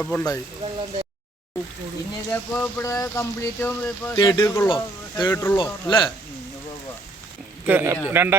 കുഴപ്പമുണ്ടായി ഇനി ഇതിപ്പോ ഇവിടെ കംപ്ലീറ്റും ഇപ്പൊ തേട്ടിക്കുള്ളോ തേട്ടുള്ളോ അല്ലേ? രണ്ടാ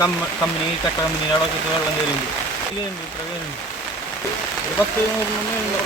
കമ്പനി ചക്ക കമ്പനിയുടെ ഒക്കെ വെള്ളം കയറിയുണ്ട് ഇത്ര കയറുണ്ട് ഒരു പത്ത് നൂറിനും വെള്ളം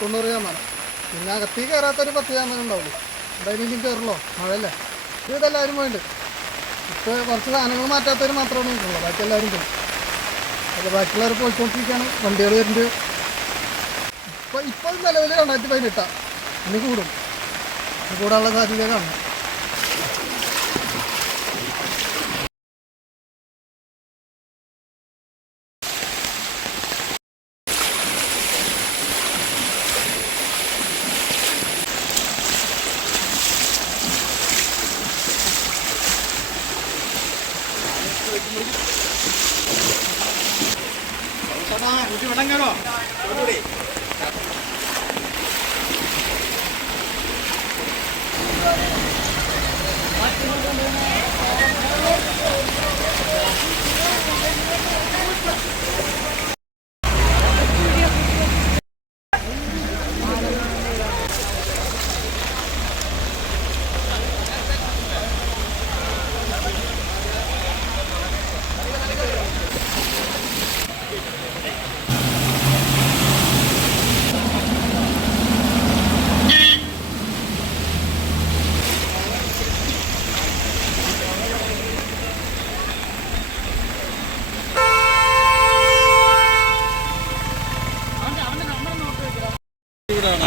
തൊണ്ണൂറ് ശതമാനം പിന്നെ അകത്തി കയറാത്തൊരു പത്ത് ശതമാനം ഉണ്ടാവുള്ളൂ. എന്തായാലും കയറുള്ളൂ മഴയല്ലേ? ഇതെല്ലാവരും വേണ്ട ഇപ്പോൾ കുറച്ച് സാധനങ്ങൾ മാറ്റാത്തവർ മാത്രമാണ് നിൽക്കുള്ളൂ ബാക്കി എല്ലാവരും പോയി. അപ്പോൾ ബാക്കിയുള്ളവർ പോയിക്കൊണ്ടിരിക്കുകയാണ്. വണ്ടികൾ വരുന്നുണ്ട്. ഇപ്പോൾ ഇപ്പോൾ നിലവിൽ രണ്ടായിരത്തി പതിനെട്ടാണ് ഇനി കൂടും. ഇനി കൂടാനുള്ള സാധ്യത കാണും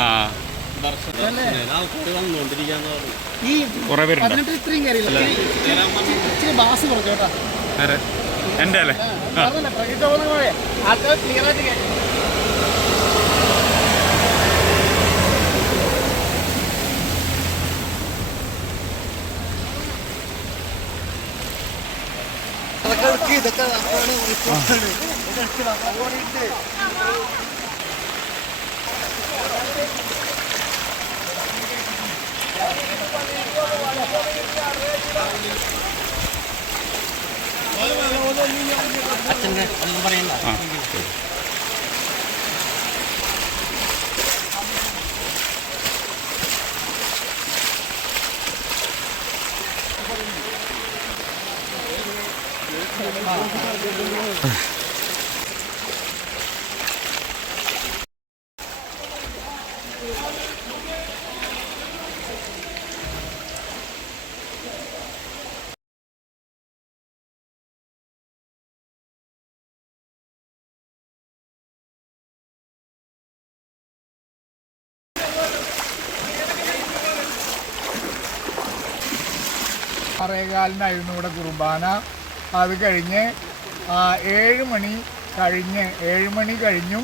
ആ ആൾക്കാർ വന്നുകൊണ്ടിരിക്കാന്ന് പറഞ്ഞു ഈ കുറേ പേരുണ്ട്? പതിനെട്ട് ഇത്രയും കയറിയില്ല. ഇച്ചിരി ബാസ് കുറച്ചു കേട്ടോ. ആരെ? എന്റെ അല്ലേ? ആ ആൾക്കാർ ക്ലിയർ ആയിട്ട് കേട്ടു ഇതൊക്കെ ആ ആറേകാലിനായിരുന്നു ഇവിടെ കുർബാന. അത് കഴിഞ്ഞ് ഏഴ് മണി കഴിഞ്ഞ് ഏഴ് മണി കഴിഞ്ഞും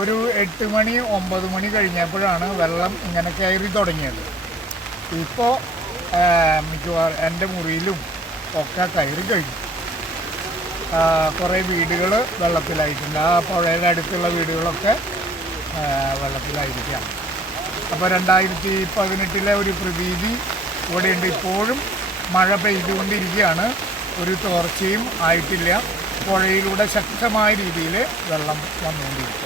ഒരു എട്ട് മണി ഒമ്പത് മണി കഴിഞ്ഞപ്പോഴാണ് വെള്ളം ഇങ്ങനെ കയറി തുടങ്ങിയത്. ഇപ്പോൾ മിക്കവാറും എന്റെ മുറിയിലും ഒക്കെ കയറി കഴിഞ്ഞു. കുറേ വീടുകൾ വെള്ളത്തിലായിട്ടുണ്ട്. ആ പുഴയുടെ അടുത്തുള്ള വീടുകളൊക്കെ വെള്ളത്തിലായിരിക്കാം അപ്പോൾ രണ്ടായിരത്തി പതിനെട്ടിലെ ഒരു പ്രതീതി ഇവിടെയുണ്ട്. ഇപ്പോഴും മഴ പെയ്തുകൊണ്ടിരിക്കുകയാണ്. ഒരു തോർച്ചയും ആയിട്ടില്ല. പുഴയിലൂടെ ശക്തമായ രീതിയിൽ വെള്ളം വന്നുകൊണ്ടിരിക്കുക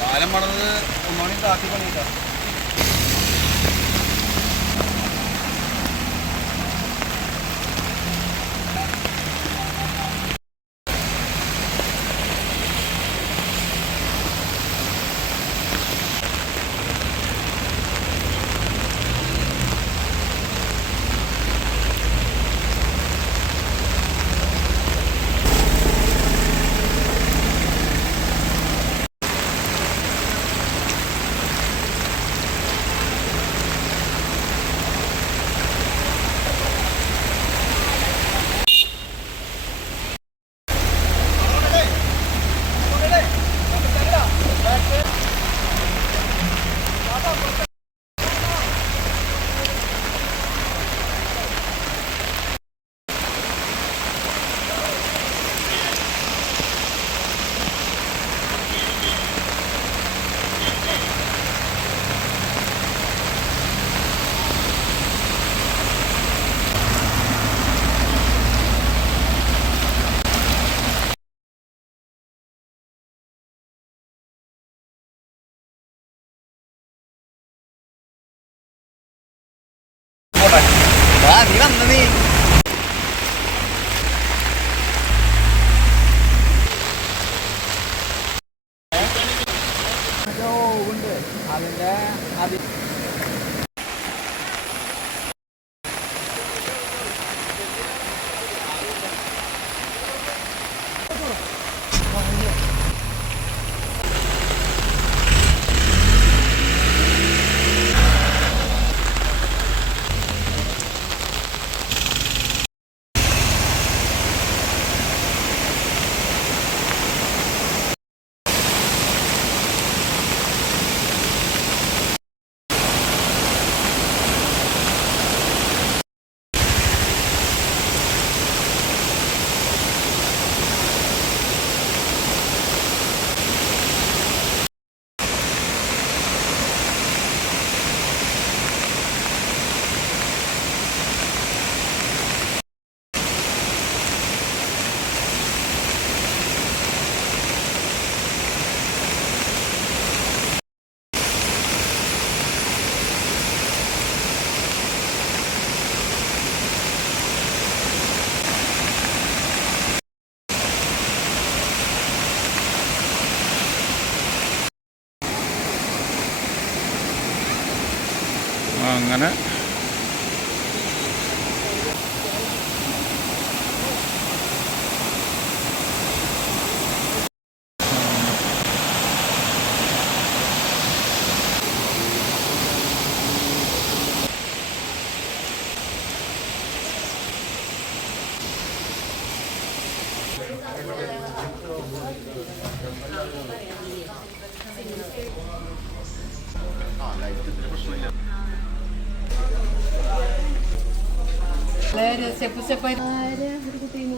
പാലം പണത് ഒന്നോണി കാത്തി പണിയില്ല ஆளுங்க férias, se você foi. Olha,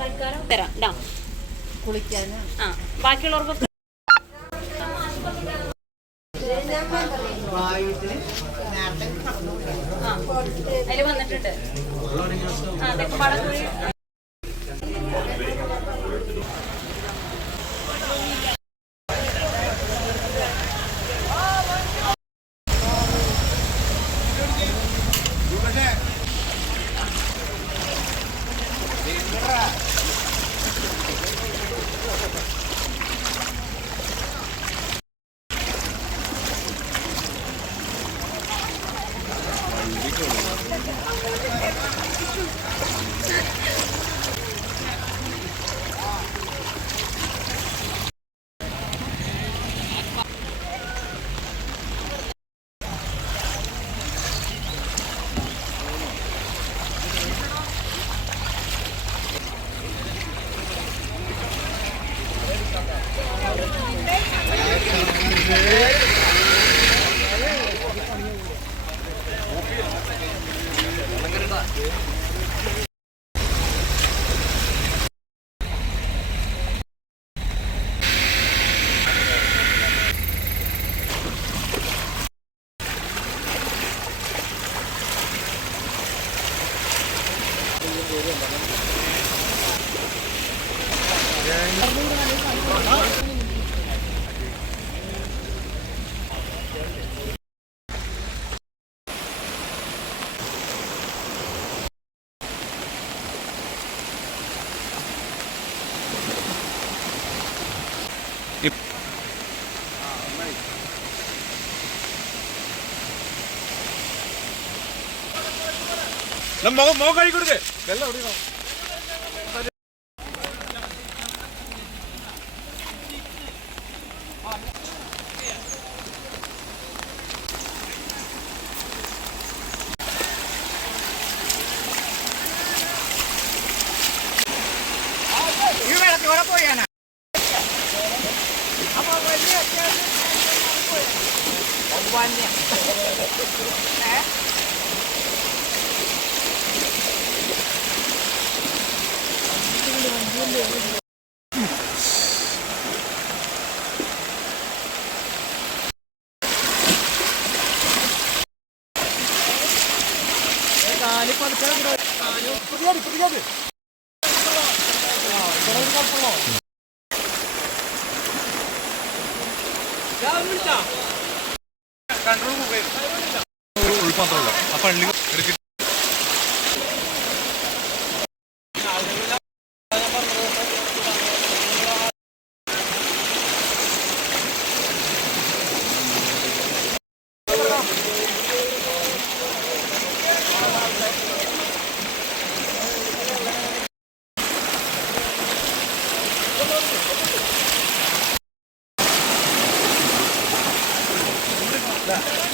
തൽക്കാലം തരാം. ഇതാ കുളിക്കാൻ ആ ബാക്കിയുള്ളവർക്ക് അതിൽ വന്നിട്ടുണ്ട്. ആ അതൊക്കെ മുഖം മുഖം കഴുകി കൊടുക്കേ. വെള്ളം എവിടെ ഉൾപ്പാത്രമല്ല. ആ പള്ളി എടുക്കി な。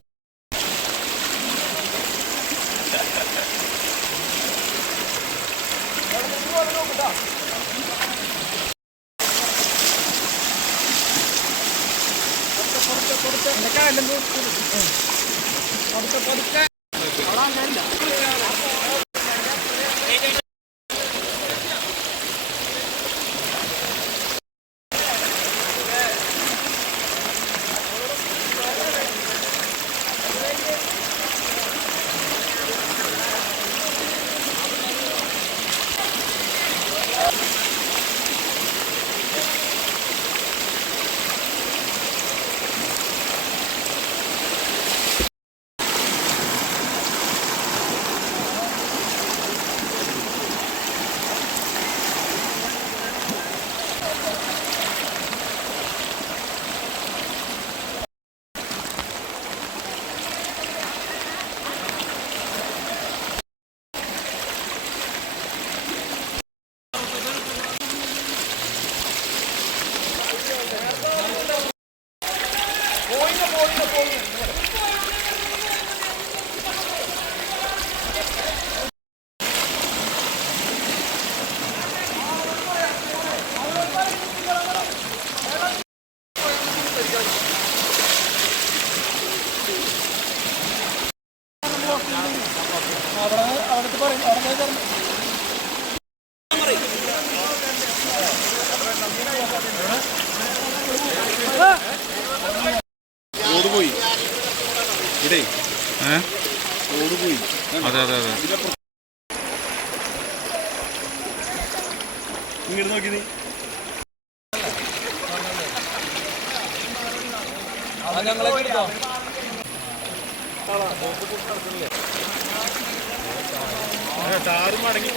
ചാരും മടങ്ങി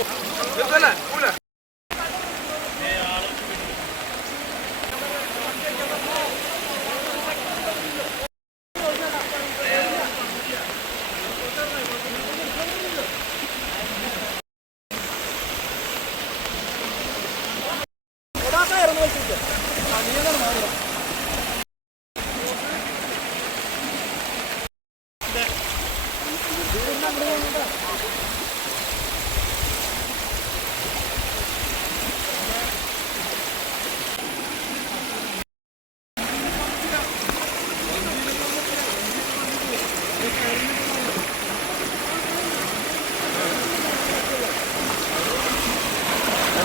I'm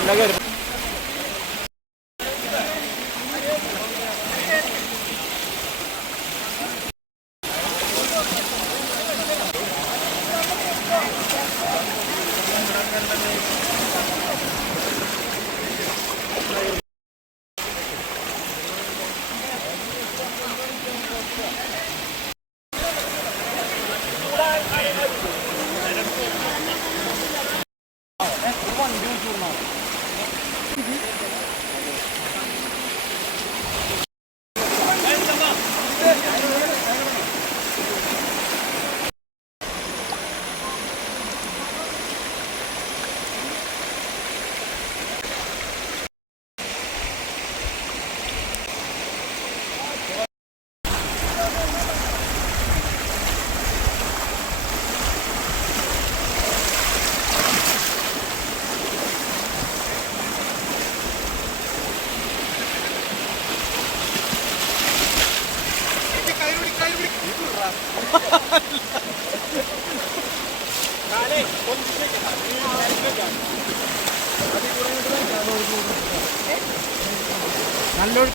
not gonna. നല്ലൊരു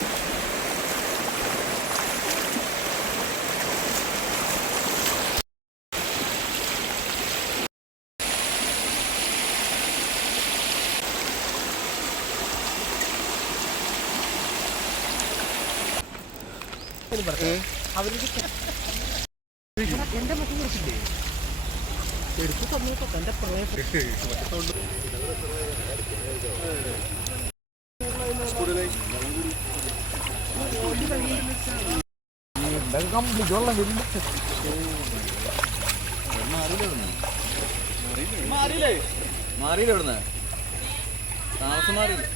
മാറിയില്ലേ? മാറിയില്ല ഇവിടുന്ന്? താമസം മാറിയില്ല?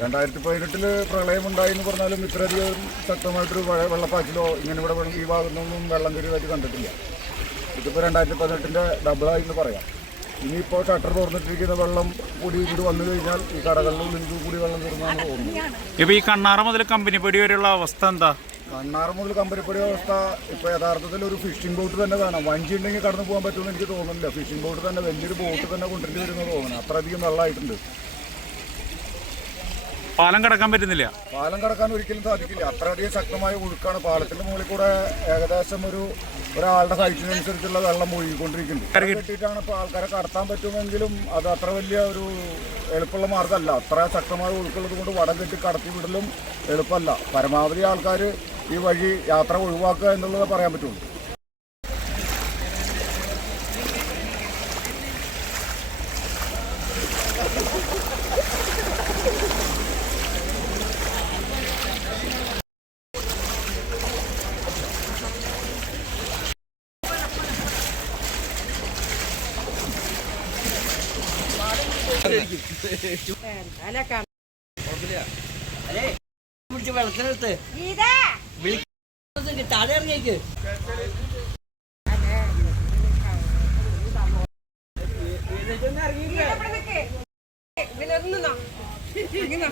രണ്ടായിരത്തി പതിനെട്ടിൽ പ്രളയം ഉണ്ടായി എന്ന് പറഞ്ഞാലും ഇത്രയധികം ശക്തമായിട്ടൊരു വെള്ളപ്പാച്ചിലോ ഇങ്ങനെ ഇവിടെ വെള്ളം- ഈ ഭാഗത്തൊന്നും വെള്ളം കയറിയതായിട്ട് കണ്ടിട്ടില്ല. ഇതിപ്പോൾ രണ്ടായിരത്തി പതിനെട്ടിന്റെ ഡബിളായി എന്ന് പറയാം. ഇനിയിപ്പോൾ ഷട്ടർ തുറന്നിട്ടിരിക്കുന്ന വെള്ളം കൂടി ഇങ്ങോട്ട് വന്നു കഴിഞ്ഞാൽ ഈ കടകളിൽ നിന്ന് കൂടി വെള്ളം കയറുന്നതാണ് തോന്നുന്നത് ഇപ്പൊ ഈ കണ്ണാറ മുതൽ കമ്പനിപ്പടി വരെയുള്ള അവസ്ഥ എന്താ? കണ്ണാറ മുതൽ കമ്പനിപ്പടി അവസ്ഥ ഇപ്പൊ യഥാർത്ഥത്തിൽ ഒരു ഫിഷിംഗ് ബോട്ട് തന്നെ വേണം വഞ്ചി ഉണ്ടെങ്കിൽ കടന്നു പോകാൻ പറ്റുമെന്ന് എനിക്ക് തോന്നുന്നില്ല. ഫിഷിംഗ് ബോട്ട് തന്നെ വലിയൊരു ബോട്ട് തന്നെ കൊണ്ടുവരേണ്ടി വരുമെന്ന് തോന്നുന്നു. അത്രയധികം വെള്ളമായിട്ടുണ്ട്. പാലം കടക്കാൻ പറ്റുന്നില്ല. പാലം കടക്കാൻ ഒരിക്കലും സാധിക്കില്ല. അത്രയധികം ശക്തമായ ഒഴുക്കാണ്. പാലത്തിന്റെ മുകളിൽ കൂടെ ഏകദേശം ഒരു ഒരാളുടെ സൈറ്റിനനുസരിച്ചുള്ള വെള്ളം ഒഴുകിക്കൊണ്ടിരിക്കുന്നുണ്ട്. കെട്ടിയിട്ടാണ് ഇപ്പോൾ ആൾക്കാരെ കടത്താൻ പറ്റുമെങ്കിലും അത് അത്ര വലിയ ഒരു എളുപ്പമുള്ള മാർഗമല്ല അത്ര ശക്തമായ ഒഴുക്കുള്ളത് കൊണ്ട് വടം കെട്ടി കടത്തി വിടലും എളുപ്പമല്ല. പരമാവധി ആൾക്കാർ ഈ വഴി യാത്ര ഒഴിവാക്കുക എന്നുള്ളത് പറയാൻ പറ്റുള്ളൂ. പിടിച്ച് വെള്ളത്തിനെടുത്ത് വിളിക്കുന്നത് താഴെ ഇറങ്ങിയേക്ക്.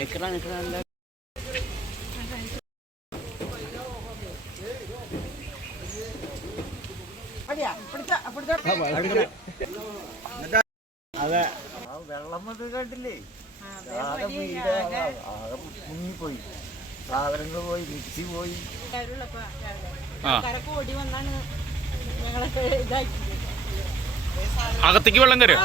നിക്കണ വെള്ളം കണ്ടില്ലേ? ആകെ വീട് ആകെ മുങ്ങിപ്പോയി. സാധനങ്ങൾ പോയി മിക്സി പോയി. അകത്തേക്ക് ആ. ആൾക്കാരൊക്കെ ഓടി വന്നാണ് പാമ്പില്ല വെള്ളം കയറിയോ?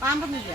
പാമ്പൊന്നുമില്ല.